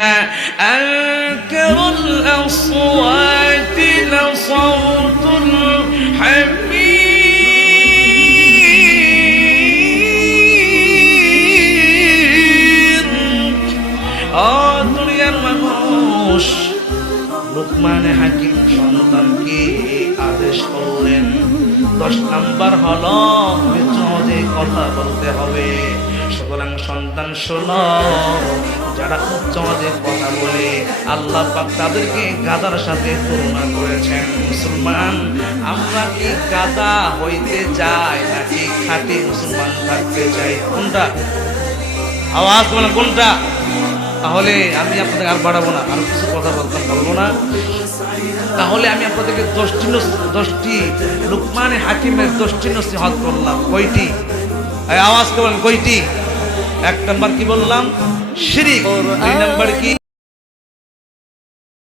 أنكر الأصوات لصوت الحمير দুনিয়ার মানুষ লুকমানে হাকিম সন্তানকে আদেশ করলেন 10 নাম্বার হলো উচ্চদে কথা বলতে হবে। সুতরাং সন্তান শোনো, যারা উচ্চদে কথা বলে আল্লাহ পাক তাদেরকে গাধার সাথে তুলনা করেছেন। মুসলমান আমরা কি গাধা হইতে চাই নাকি খাঁটি মুসলমান থাকতে চাই? কোনটা? আওয়াজ বলেন কোনটা? তাহলে আমি আপনাদের আর বাড়াবো না, আর কিছু কথা বলবো না। তাহলে আমি আপনাদেরকে 10টি লুকমানে হাকিমের 10টি নসিহত করলাম। কয়টি? আওয়াজ করবেন কয়টি? 1 নাম্বার কি বললাম? শিরক। 2 নাম্বার কি?